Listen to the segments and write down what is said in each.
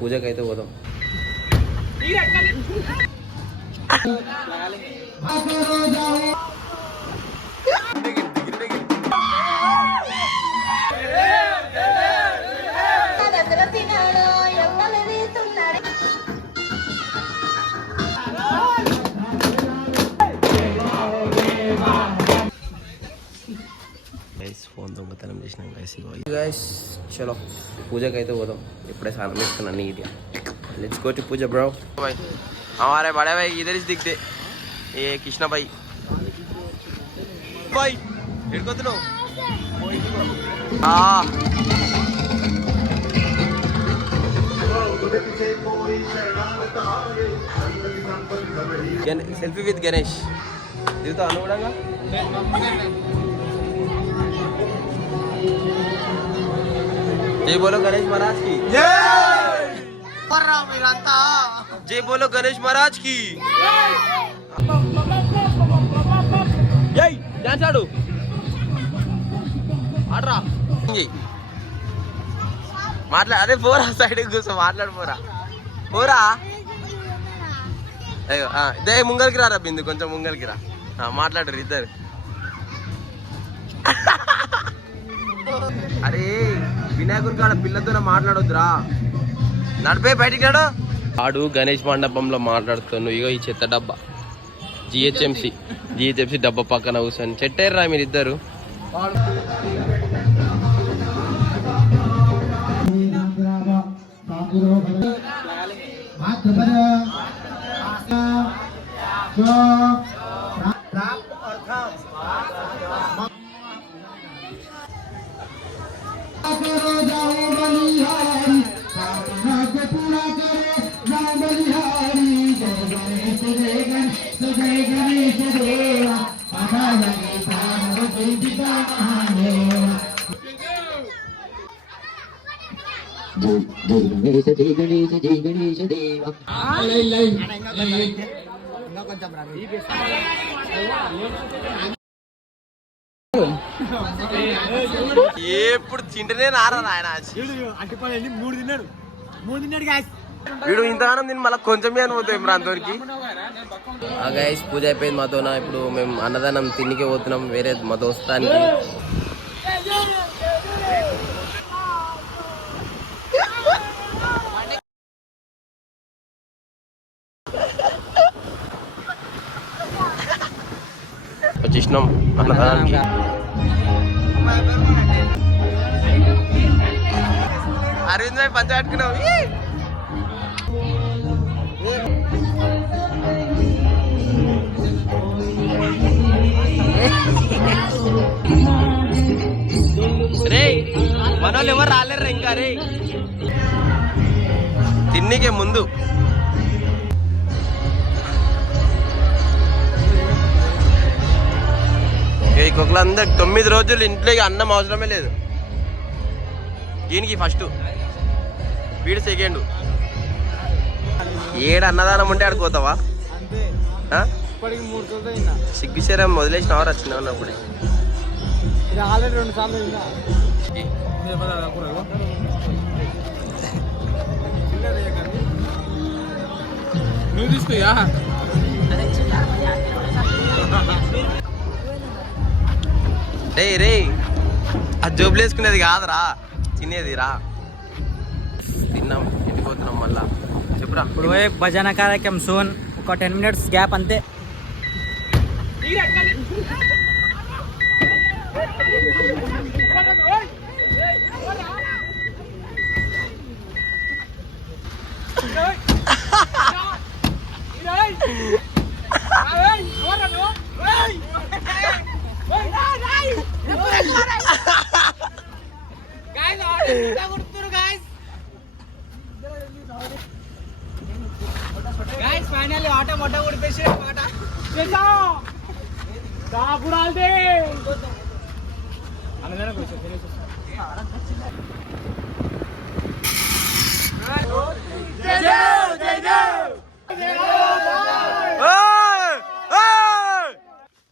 పూజకి అయితే పోదాం. ఫోన్ దొంగతనం చేసినాం గైస్. చలో పూజకి అయితే పోదాం. ఇప్పుడే స్నానం చేసుకున్నాను నీట్గా. Let's go to puja bro. भाई हमारे बड़े भाई इधर ही दिखते. ये कृष्णा भाई भाई हिड़कोतलो हां सेल्फी विद गणेश दिवता अनुगुणंगा. जय बोलो गणेश महाराज की जय. जय बोलो गणेश महाराज की जय. డాన్స్ ఆడు ఆడరా. అదే పోరా సైడ్ కూర్చో మాట్లాడు. పోరా అయ్యో దే ముంగల్కి రారా బిందు. కొంచెం ముంగల్కి రా. మాట్లాడరు ఇద్దరు. అరే వినాయకుడి కాడ పిల్లతో మాట్లాడొద్దురా. నడిపే బయటికి రాడు. ఆడు గణేష్ మండపంలో మాట్లాడుతాను. ఇగో ఈ చెత్త డబ్బా జిహెచ్ఎంసి డబ్బా పక్కన కూర్చొని చెట్టారా మీరిద్దరు. ఎప్పుడు తింటేనే నారా ఆయన వీడు ఇంతగానం నేను మళ్ళీ కొంచెమే అనుభూతాయి ఇమ్రాన్తోనికి. గైస్ పూజ అయిపోయింది మాతోన. ఇప్పుడు మేము అన్నదానం తిన్నికే పోతున్నాం వేరే మా దోస్తానికి. వచ్చేసినాం అన్నదానానికి. అరవింద్ భాయ్ పంచ కట్టుకున్నావు. రే మనోళ్ళు ఎవరు రాలేరు ఇంకా. రే తిన్నికే ముందు ఈ కుక్కలందరికి 9 రోజులు ఇంట్లో అన్నం అవసరమే లేదు. దీనికి ఫస్ట్ వీడు సెకండ్. ఏడు అన్నదానం ఉంటే ఆడుకోతావా? సిగ్గుశరం వదిలేసినవారు వచ్చిన ఉన్నప్పుడే. నువ్వు తీసుకోయా రే రే. అది జోబులు వేసుకునేది కాదురా, తినేది రా. తిన్నాం ఇంటిపోతున్నాం మళ్ళా. చెప్పురా. ఇప్పుడు భజన కార్యక్రమం సోన్ ఒక 10 minutes గ్యాప్ అంతే. ఫైనల్లీ ఆట మొట్ట ఉడిపేసి ఆట దాపుడాల్దే అన్నదాన కూర్చో.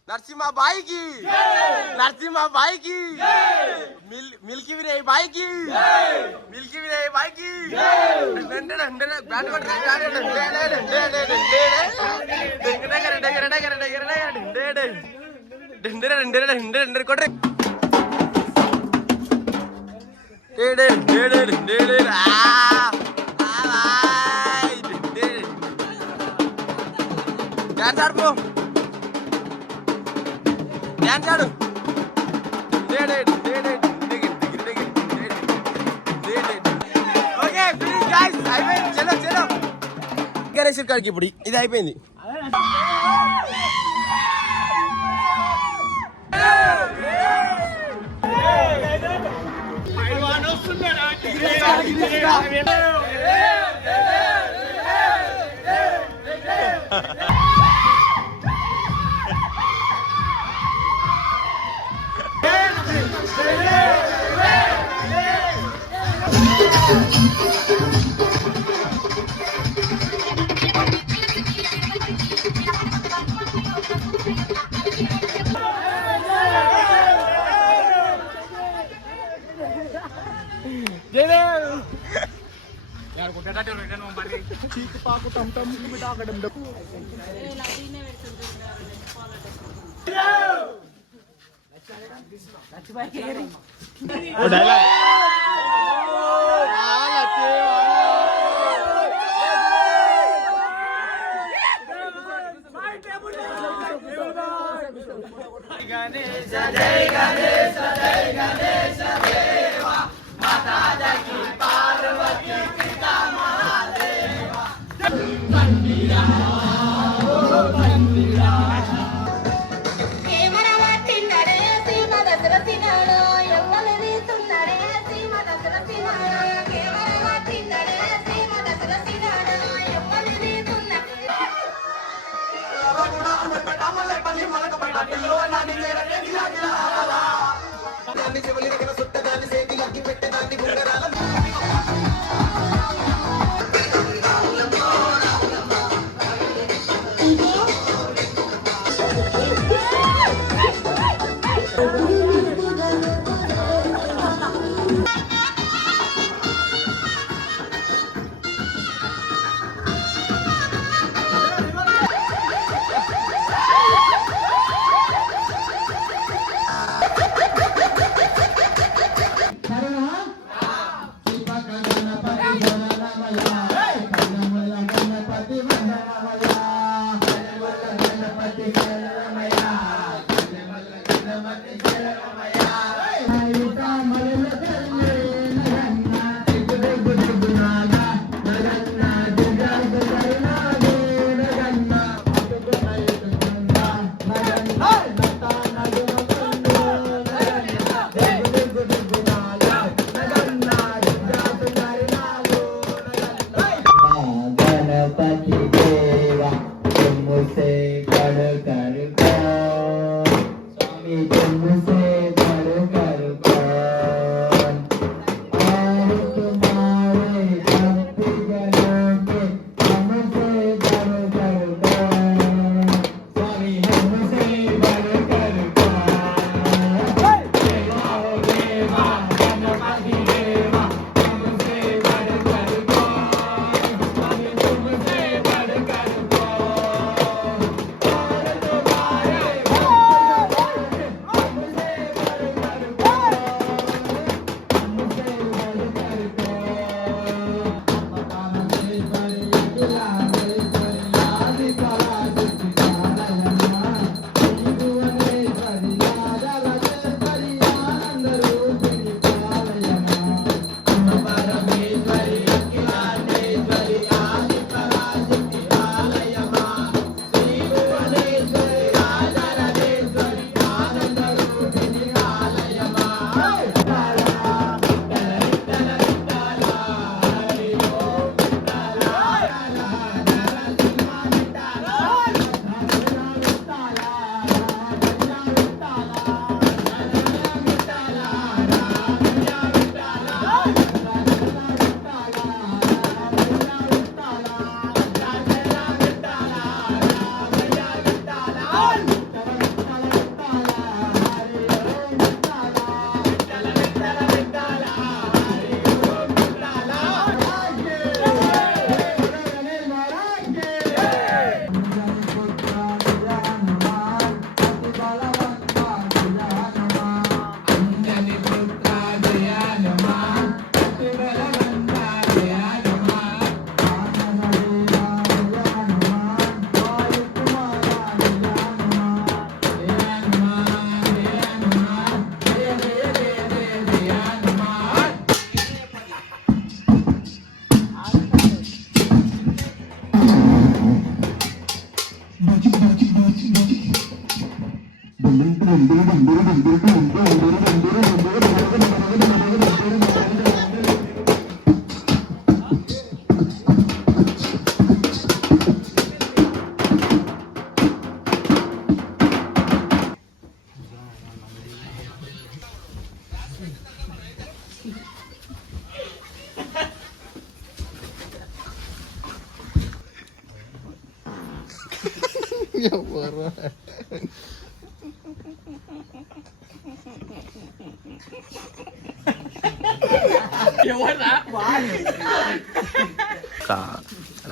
నరసింహ బాయికి మిల్కీ వినయ్ బాయ్కి మిల్కీ వినయ్ బాయ్కి కొట్రే డాన్స్ ఆడుకో డాన్స్ ఆడు ఓకే ప్లీజ్ గైస్ అయిపోయింది చలో చలో గణేష్ కాడికి ఇప్పుడు ఇది అయిపోయింది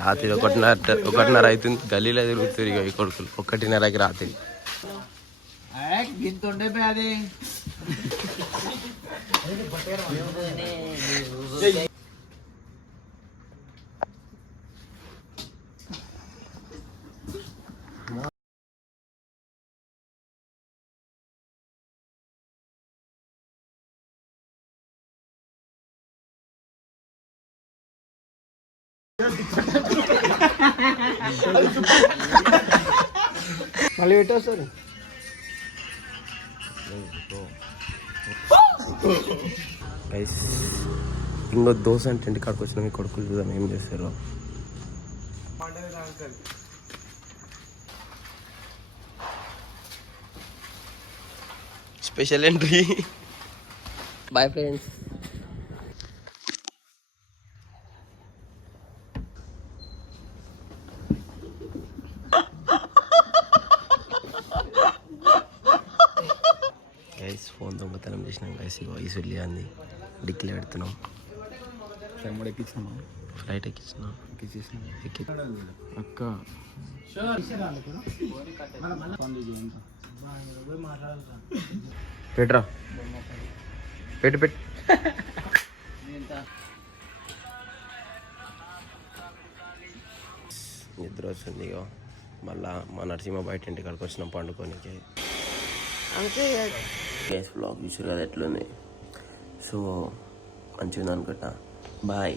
రాత్రి 1:30 అవుతుంది. గల్లీలో తిరుగుతుంది ఇక ఈ కొడుకులు 1:30కి రాత్రి. అది మళ్ళీ పెట్టేస్తారు. ఇంకో దోశ అంటే ఇంటి కాడికి వచ్చిన మీ కొడుకులు చూద్దాం ఏం చేస్తారు. Special entry. Boy friends. Guys phone దొంగతనం చేసినాం గైస్. ఇగో ఈ సుల్లి అంది డిక్కీలో పెడుతున్నాం. ఫ్లైట్ ఎక్కించినాం. అక్క పెట్రా పెట్టు నిద్ర వస్తుంది. ఇగో మళ్ళా మా నరసింహ బయట ఇంటి కాడికి వచ్చినాం పండుకోనికి. గైస్ వ్లాగ్ చూసారు కదా ఎట్లుంది. సో మంచిగా అనుకుంటా. బాయ్.